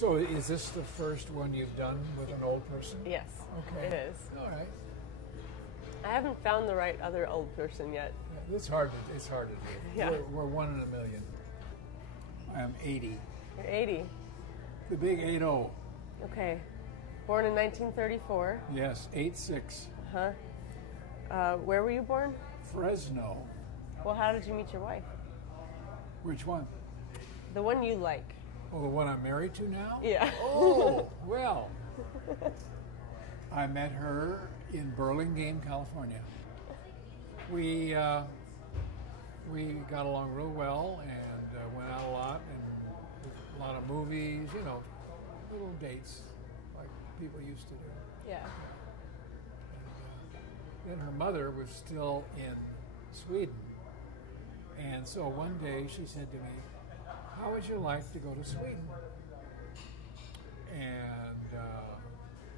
So is this the first one you've done with an old person? Yes, Okay. it is. All right. I haven't found the right other old person yet. Yeah, it's hard to do. Yeah. We're 1 in a million. I'm 80. You're 80. The big 80. Okay. Born in 1934. Yes, 86. Huh? Where were you born? Fresno. Well, how did you meet your wife? Which one? The one you like. Oh, the one I'm married to now? Yeah. Oh, well. I met her in Burlingame, California. We got along real well and went out a lot and a lot of movies, you know, little dates like people used to do. Yeah. Then her mother was still in Sweden. And so one day she said to me, "How would you like to go to Sweden?" And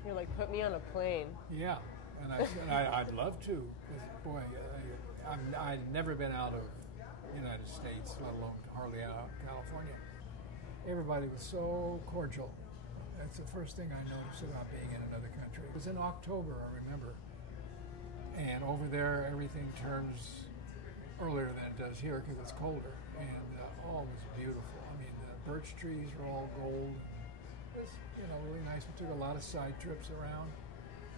You're like, put me on a plane. yeah, and I said I'd love to. 'Cause, boy, I'd never been out of the United States, let alone hardly out of California. Everybody was so cordial. That's the first thing I noticed about being in another country. It was in October, I remember. And over there, everything turns earlier than it does here because it's colder. And all was beautiful. I mean, the birch trees were all gold. It was, you know, really nice. We took a lot of side trips around.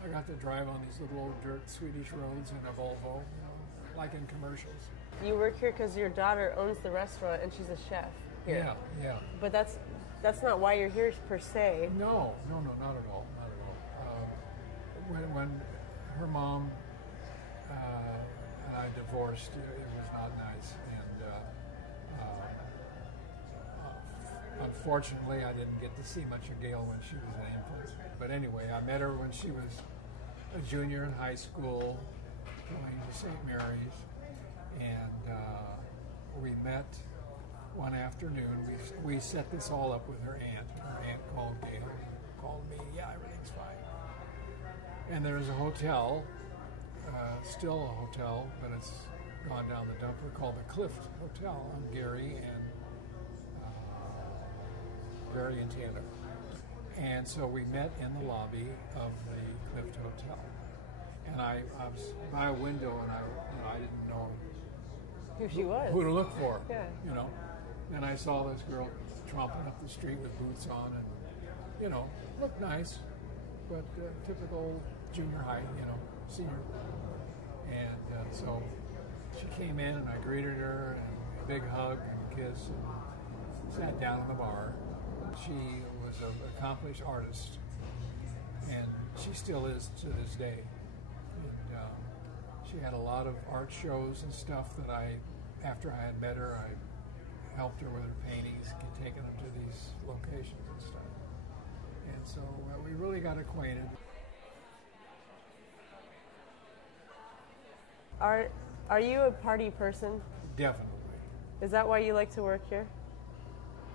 I got to drive on these little old dirt Swedish roads in a Volvo, you know, like in commercials. You work here because your daughter owns the restaurant and she's a chef here. Yeah, yeah. But that's not why you're here per se. No, not at all, not at all. When her mom and I divorced, it was not nice, and unfortunately, I didn't get to see much of Gail when she was an infant. But anyway, I met her when she was a junior in high school, going to St. Mary's, and we met one afternoon. We set this all up with her aunt. Her aunt called Gail, called me. Yeah, everything's fine. And there's a hotel, still a hotel, but it's gone down the dumper, called the Cliff Hotel on Gary and Taylor. And so we met in the lobby of the Cliff Hotel. And I was by a window, and I didn't know Who she was. who to look for. Yeah. You know. And I saw this girl tromping up the street with boots on, and you know, looked nice, but typical junior high, you know, senior. And so she came in, and I greeted her, and a big hug and a kiss, and sat down in the bar. She was an accomplished artist, and she still is to this day. And she had a lot of art shows and stuff that after I had met her, I helped her with her paintings, taking them to these locations and stuff. And so we really got acquainted. Are you a party person? Definitely. Is that why you like to work here?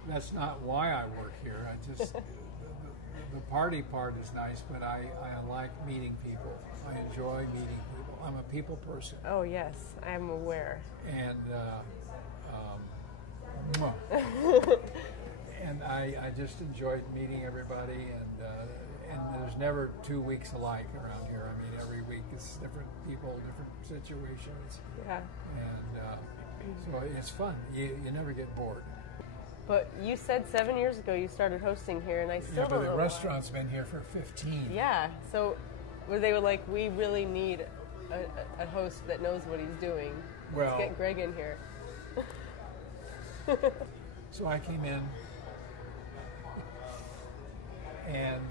That's not why I work here. I just the party part is nice, but I like meeting people. I enjoy meeting people. I'm a people person. Oh yes, I am aware. And and I just enjoyed meeting everybody, and there's never 2 weeks alike around here. I mean, every week is different people, different situations. Yeah. And so it's fun. You never get bored. But you said 7 years ago you started hosting here, and I still don't know. Yeah, but the restaurant's been here for 15. Yeah. So they were like, we really need a host that knows what he's doing. Well, let's get Greg in here. So I came in and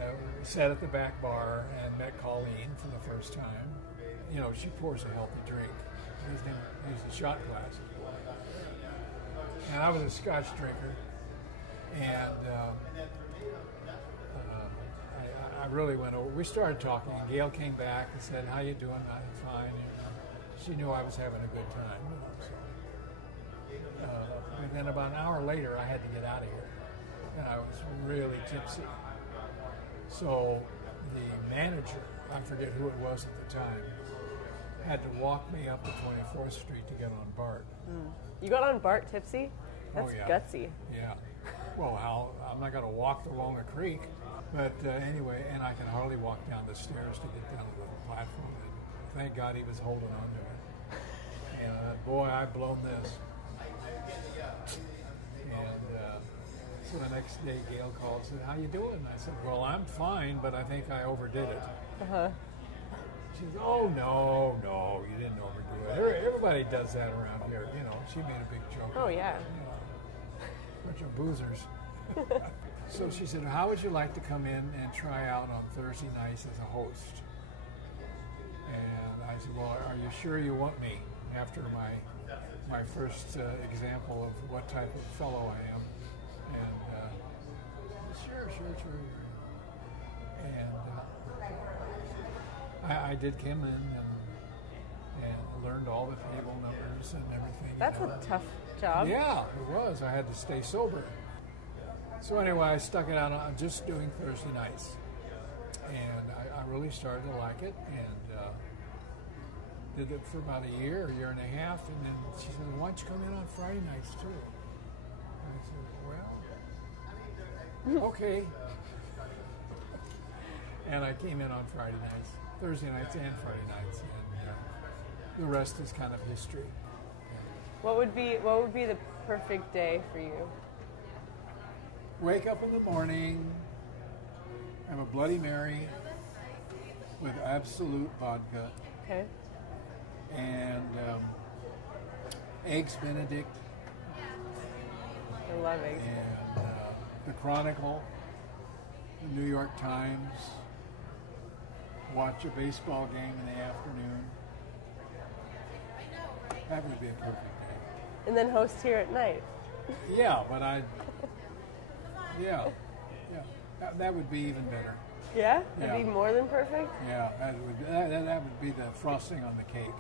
sat at the back bar and met Colleen for the first time. You know, she pours a healthy drink. His name used a shot glass. And I was a Scotch drinker. And I really went over. We started talking. And Gail came back and said, "How you doing?" "I'm fine." And she knew I was having a good time. You know, so. And then about an hour later, I had to get out of here. And I was really tipsy. So the manager, I forget who it was at the time, had to walk me up to 24th Street to get on BART. You got on BART tipsy? That's oh, yeah. gutsy. Yeah. well, I'm not going to walk along a creek. But anyway, and I can hardly walk down the stairs to get down to the platform. And thank God he was holding on to it. And boy, I've blown this. And so the next day, Gail called and said, "How you doing?" I said, "Well, I'm fine, but I think I overdid it." She said, "Oh, no, you didn't overdo it. Everybody does that around here." You know, she made a big joke. Oh, yeah. You know, bunch of boozers. So she said, "How would you like to come in and try out on Thursday nights as a host?" And I said, "Well, are you sure you want me?" After my first example of what type of fellow I am. And sure. And I did come in and learned all the table numbers and everything. That's a tough job. Yeah, it was. I had to stay sober. So anyway, I stuck it out on just doing Thursday nights. And I really started to like it, and did it for about a year and a half, and then she said, "Why don't you come in on Friday nights too?" And I said, "Well, okay." And I came in on Friday nights, Thursday nights and Friday nights, and the rest is kind of history. What would be the perfect day for you? Wake up in the morning, have a Bloody Mary with absolute vodka. Okay. And Eggs Benedict. I love Eggs. And the Chronicle, the New York Times. Watch a baseball game in the afternoon. That would be a perfect day. And then host here at night. Yeah, but that would be even better. Yeah? That'd be more than perfect? Yeah, that would be the frosting on the cake.